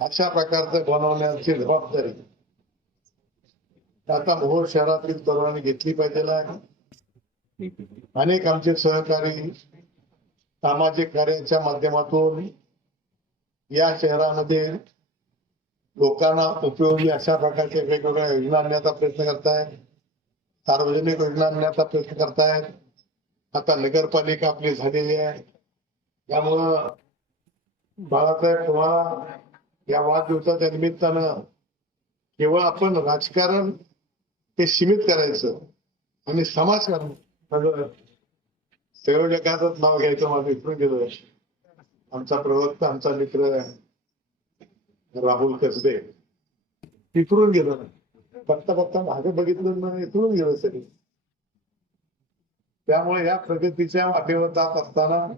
अशा प्रकारचं बनवण्याची जबाबदारी. आता मोहोळ शहरातील तरुणांनी घेतली पाहिजे आहे. अनेक आमचे सहकारी सामाजिक कार्याच्या माध्यमातून या शहरामध्ये लोकांना उपयोगी अशा प्रकारच्या वेगवेगळ्या योजना आणण्याचा प्रयत्न करतायत. सार्वजनिक योजना आणण्याचा प्रयत्न करतायत. आता नगरपालिका आपली झालेली आहे. त्यामुळं बाळासाहेब तुम्हाला या वाढदिवसाच्या निमित्तानं केवळ आपण राजकारण हे सीमित करायचं आणि समाजकारण सगळं संयोजकाचंच नाव घ्यायचं माझं विसरून गेलो. आमचा प्रवक्ता आमचा मित्र राहुल कसबे. विसरून गेलो. ना बघता बघता मागे बघितलं ना विसरून गेलो सगळे. त्यामुळे या प्रगतीच्या वाटेवर जात असताना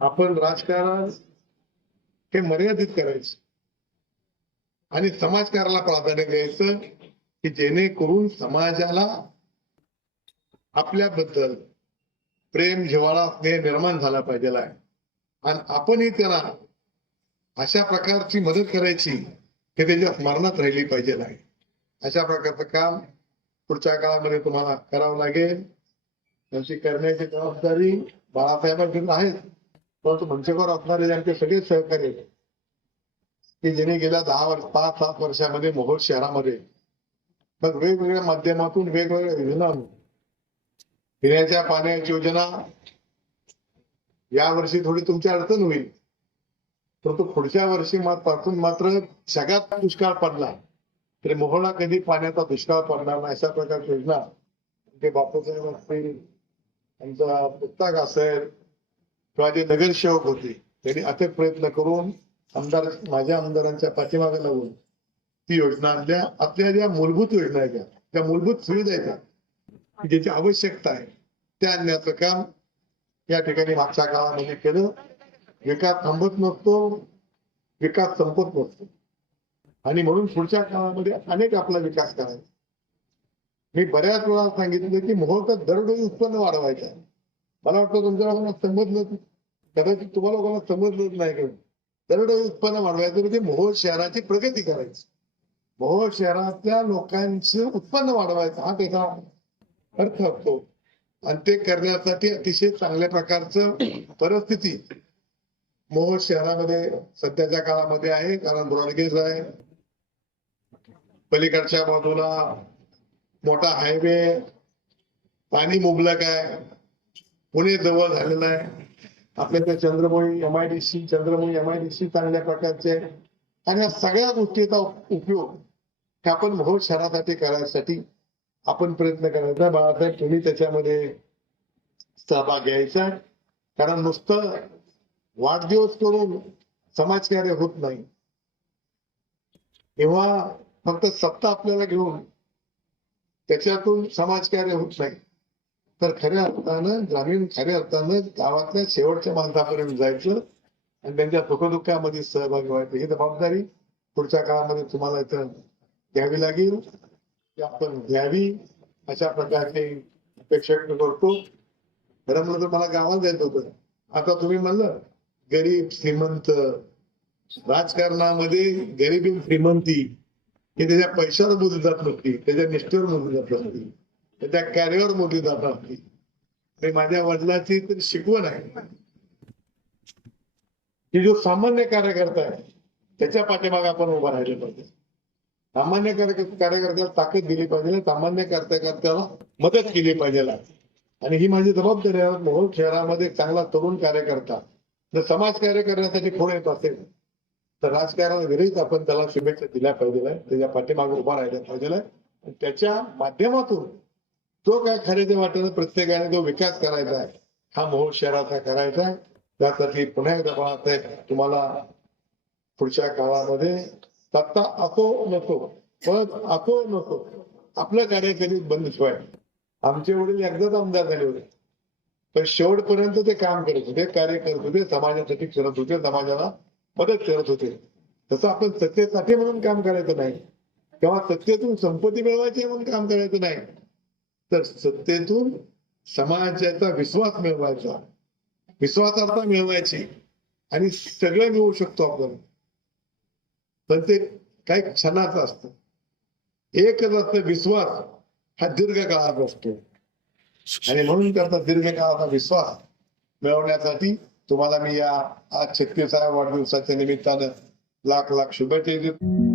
आपण राजकारण हे मर्यादित करायचं. आणि समाजकाराला प्राधान्य द्यायचं की जेणेकरून समाजाला आपल्याबद्दल प्रेम जिव्हाळा स्नेह निर्माण झाला पाहिजे आहे. आणि आपणही त्याला अशा प्रकारची मदत करायची हे त्याच्या स्मरणात राहिली पाहिजे आहे. अशा प्रकारचं काम पुढच्या काळामध्ये तुम्हाला करावं लागेल. त्यांची करण्याची जबाबदारी बाळासाहेबांकडून आहेच परंतु मंचकावर असणारे त्यांचे सगळे सहकारी की जिने गेल्या दहा वर्ष पाच सात वर्षामध्ये मोहोळ शहरामध्ये मग वेगवेगळ्या माध्यमातून वेगवेगळ्या योजना पिण्याच्या पाण्याची योजना या वर्षी थोडी तुमची अडचण होईल. परंतु पुढच्या वर्षी पासून मात्र सगळ्यात दुष्काळ पडला तरी मोहळा कधी पाण्याचा दुष्काळ पडणार नाही अशा प्रकारची योजना. ते बापूसाहेब असतील त्यांचा पुस्तक असेल किंवा जे नगरसेवक होते. त्यांनी अथक प्रयत्न करून आमदार माझ्या आमदारांच्या पाठीमागे लागून ती योजना ज्या आपल्या ज्या मूलभूत योजना आहेत त्या, त्या मूलभूत सुविधा आहेत की ज्याची आवश्यकता आहे त्या आणण्याचं काम या ठिकाणी मागच्या काळामध्ये केलं. विकास थांबत नसतो विकास संपत नसतो. आणि म्हणून पुढच्या काळामध्ये अनेक आपला विकास करायचा. मी बऱ्याच वेळा सांगितलं की मोहोळचं दरडोई उत्पन्न वाढवायचं. आहे मला वाटतं तुमच्या लोकांना समजलं कदाचित तुम्हाला लोकांना समजलंच नाही का? दरडोई उत्पन्न वाढवायचं म्हणजे मोहोळ शहराची प्रगती करायची. मोहोळ शहरातल्या लोकांचं उत्पन्न वाढवायचं हा त्याचा अर्थ असतो. आणि ते करण्यासाठी अतिशय चांगल्या प्रकारचं परिस्थिती मोहोळ शहरामध्ये सध्याच्या काळामध्ये आहे. कारण ब्रॉडगेज आहे. पलीकडच्या बाजूला मोठा हायवे पाणी मुबलक आहे. पुणे जवळ झालेलं आहे. आपल्या त्या चंद्रमोळी एमआयडीसी चंद्रमोळी सी चांगल्या प्रकारचे. आणि या सगळ्या गोष्टीचा उपयोग हे आपण मोहोळ शहरासाठी करायसाठी आपण प्रयत्न करायचा. बाळासाहेब तुम्ही त्याच्यामध्ये सहभाग घ्यायचा कारण नुसतं वाढदिवस करून समाजकार्य होत नाही. किंवा फक्त सत्ता आपल्याला घेऊन त्याच्यातून समाजकार्य होत नाही. तर खऱ्या अर्थानं ग्रामीण खऱ्या अर्थानं गावातल्या शेवटच्या माणसापर्यंत जायचं आणि त्यांच्या सुखदुःखामध्ये सहभागी व्हायचं. ही जबाबदारी पुढच्या काळामध्ये तुम्हाला इथं घ्यावी लागेल. ती आपण घ्यावी अशा प्रकारची अपेक्षा व्यक्त करतो. खरं म्हणलं तर मला गावात जायचं होतं. आता तुम्ही म्हणलं गरीब श्रीमंत राजकारणामध्ये गरिबी श्रीमंती हे त्याच्या पैशावर मोजली जात नसती त्याच्या निष्ठेवर मोजली जात असती त्या कार्यावर मोठी जात असती आणि माझ्या वडिलाची तर शिकवण आहे. की जो सामान्य कार्यकर्ता आहे त्याच्या पाठीमागे आपण उभा राहिले पाहिजे. सामान्य कार्यकर्त्याला ताकद दिली पाहिजे सामान्य कार्यकर्त्याला मदत केली पाहिजे. आणि ही माझी जबाबदारी आहे. मोहोळ शहरामध्ये चांगला तरुण कार्यकर्ता जर समाज कार्य करण्यासाठी पुढे येत असेल तर राजकारणाविरहित आपण त्याला शुभेच्छा दिल्या पाहिजे त्याच्या पाठीमागे उभा राहिला पाहिजे त्याच्या माध्यमातून जो काय खरेदी वाटेल प्रत्येकाने जो विकास करायचा आहे हा मोहोळ शहराचा करायचा आहे. त्यासाठी पुन्हा एकदा बाळासाहेब तुम्हाला पुढच्या काळामध्ये सत्ता असो नसो पद असो नसो आपलं कार्य कधी बंद शिवाय आमचे वडील एकदाच आमदार झाले होते. पण शेवटपर्यंत ते काम करत होते कार्य करत होते समाजासाठी करत होते समाजाला मदत करत होते. तसं आपण सत्तेसाठी म्हणून काम करायचं नाही. किंवा सत्तेतून संपत्ती मिळवायची म्हणून काम करायचं नाही. तर सत्तेतून समाजाचा विश्वास मिळवायचा. विश्वासार्हता मिळवायची. आणि सगळं मिळवू शकतो आपण. पण ते काही क्षणाचं असतं. एकच असतं विश्वास हा दीर्घकाळात असतो. आणि म्हणून त्याचा दीर्घकाळाचा विश्वास मिळवण्यासाठी तुम्हाला मी या आज छत्तीसाव्या वाढदिवसाच्या निमित्तानं लाख लाख शुभेच्छा देतो.